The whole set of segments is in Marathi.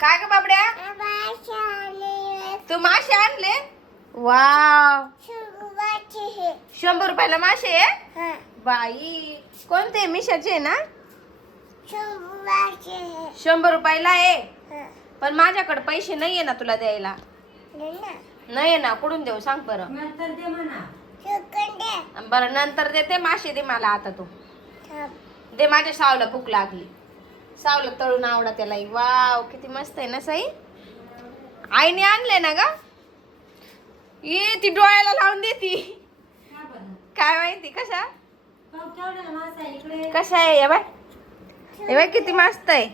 काय ग बाबड्या? तू मासे आणले? वाव, 100 रुपयाला मासे आहे? बाई, कोणते? मिशाचे ना? 100 रुपयाला आहे. पण माझ्याकडे पैसे नाहीये ना तुला द्यायला. नाही ना, कुठून देऊ सांग बरं. नंतर दे म्हणा. बरं नंतर देते. मासे दे मला आता तू. दे, माझ्या सावला भूक लागली. सावला तळून आवडा त्याला. वाव, किती मस्त आहे ना साई. आईने आणले ना ग? ये ती डोळ्याला लावून देती. काय माहिती कशा कशा आहे. हे बाय, हे बाय किती मस्त आहे.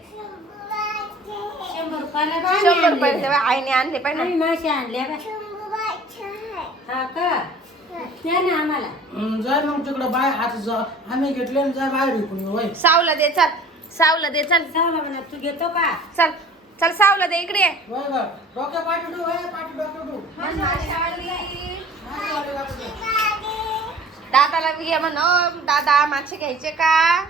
100 रुपये आईने आणले पाहिजे. मासे आणले हा का? द्या ना आम्हाला. जाय मग तिकडं बाय. आता आम्ही घेतले जाय बाहेर विकून वय. सावला दे चल. सावला दे चल. सावला म्हणा तू घेतो का? चल चल सावला दे इकडे. वय वय डोक्या पाठी डू वय पाठी डोक्या डू. दादाला घे म्हण. दादा मासे घ्यायचे का?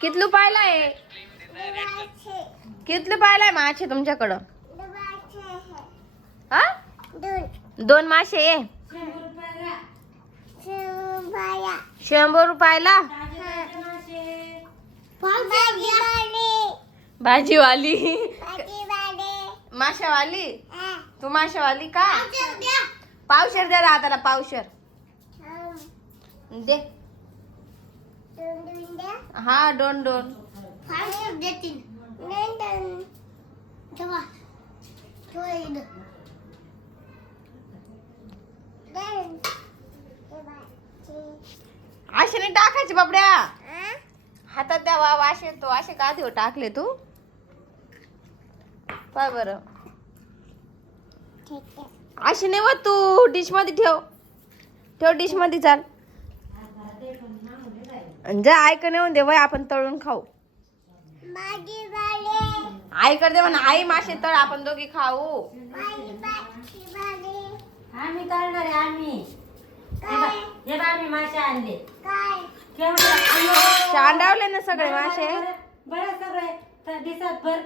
कितलू पाहिला आहे? कितलू पाहिलाय मासे तुमच्याकडं? हा, 2 मासे आहे. 100 रुपयाला. भाजीवाली माशावाली. तू माशावाली का? पावशेर द्या दादाला. पावशेर दे. हा, 2 असे नाही टाकायचे बाबड्या. हातात द्या. वा वाश येतो. असे का देऊ टाकले तू? पाय बरं. असे नाही व तू. डिश मध्ये ठेव. ठेव डिश मध्ये. चाल जा. ऐक नेऊन दे वय, आपण तळून खाऊ. आई कर दे म्हणा. आई मासे तळ, आपण दोघी खाऊ. आम्ही करणार आहे. आम्ही हे बघ आम्ही मासे आणले. शांडावले ना सगळे मासे. बरं सगळे दिवसात भर